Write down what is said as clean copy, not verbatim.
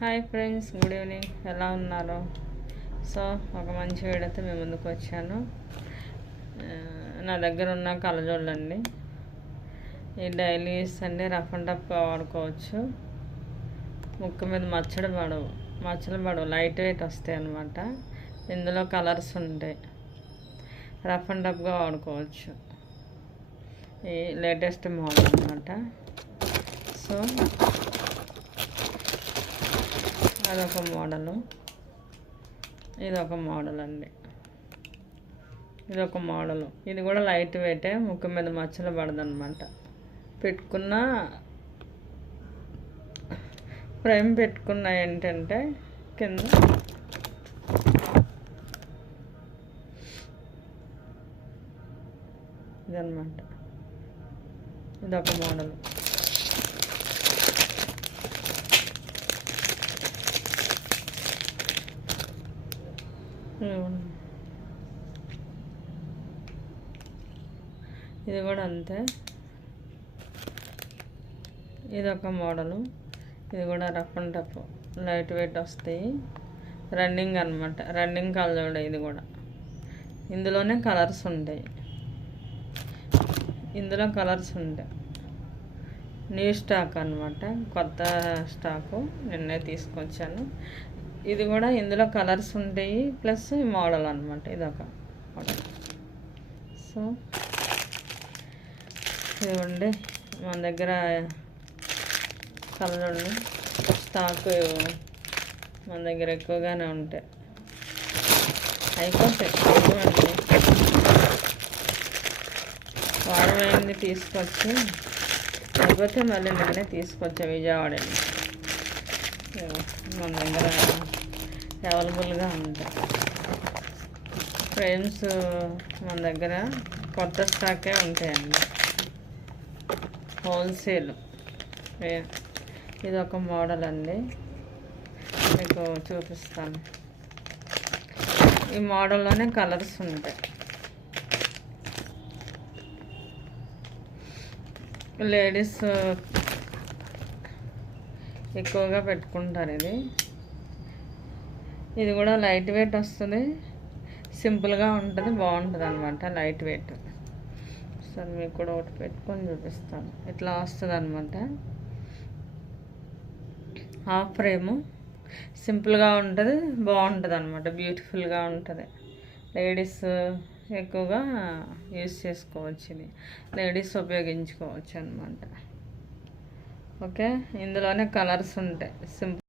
Hi friends, good evening. ఎలా ఉన్నారు? So ఒక మంచి వీడియోతో మేము ముందుకు వచ్చాను. నా దగ్గర ఉన్న కళ్ళజోళ్ళండి. ఈ డైలీ యూస్ అండి, రఫ్ అండ్ టఫ్గా వాడుకోవచ్చు. ముక్కు మీద మచ్చలు పడవు, లైట్ వెయిట్ వస్తాయి అన్నమాట. ఇందులో కలర్స్ ఉంటాయి, రఫ్ అండ్ టఫ్గా వాడుకోవచ్చు. ఈ లేటెస్ట్ మోడల్ అన్నమాట. సో అదొక మోడలు, ఇదొక మోడల్ అండి. ఇదొక మోడలు, ఇది కూడా లైట్ వెయిటే, ముక్కు మీద మచ్చలు పడదన్నమాట. ఫ్రేమ్ పెట్టుకున్న ఏంటంటే కింద ఇదన్నమాట. ఇదొక మోడలు. ఇది కూడా అంతే, ఇదొక మోడలు. ఇది కూడా rough and tough, light weight వస్తాయి. రన్నింగ్ అనమాట, రన్నింగ్ కలర్. ఇది కూడా ఇందులోనే కలర్స్ ఉంటాయి, ఇందులో కలర్స్ ఉంటాయి. న్యూ స్టాక్ అనమాట, కొత్త స్టాకు, నిన్నే తీసుకొచ్చాను. ఇది కూడా ఇందులో కలర్స్ ఉంటాయి, ప్లస్ మోడల్ అనమాట. ఇదొక మోడల్. సో ఇదిగోండి, మన దగ్గర కలర్లు స్టాక్ మన దగ్గర ఎక్కువగానే ఉంటాయి. అయిపోతాయి ఇవ్వండి. వారం అయింది తీసుకొచ్చి, అయిపోతే మళ్ళీ నిన్నే తీసుకొచ్చా విజయవాడని. మన దగ్గర అవైలబుల్గా ఉంటాయి ఫ్రేమ్స్. మన దగ్గర కొత్త స్టాకే ఉంటాయండి, హోల్సేల్. ఇది ఒక మోడల్ అండి, మీకు చూపిస్తాను. ఈ మోడల్లోనే కలర్స్ ఉంటాయి. లేడీస్ ఎక్కువగా పెట్టుకుంటారు. ఇది కూడా లైట్ వెయిట్ వస్తుంది, సింపుల్గా ఉంటుంది, బాగుంటుంది అనమాట. Light weight. సరే మీకు కూడా ఒకటి పెట్టుకొని చూపిస్తాను. ఇట్లా వస్తుంది అనమాట. హాఫ్ ఫ్రేము, సింపుల్గా ఉంటుంది, బాగుంటుంది అనమాట. బ్యూటిఫుల్గా ఉంటుంది. లేడీస్ ఎక్కువగా యూస్ చేసుకోవచ్చు, ఇది లేడీస్ ఉపయోగించుకోవచ్చు అనమాట. ఓకే, ఇందులోనే కలర్స్ ఉంటాయి. సింపుల్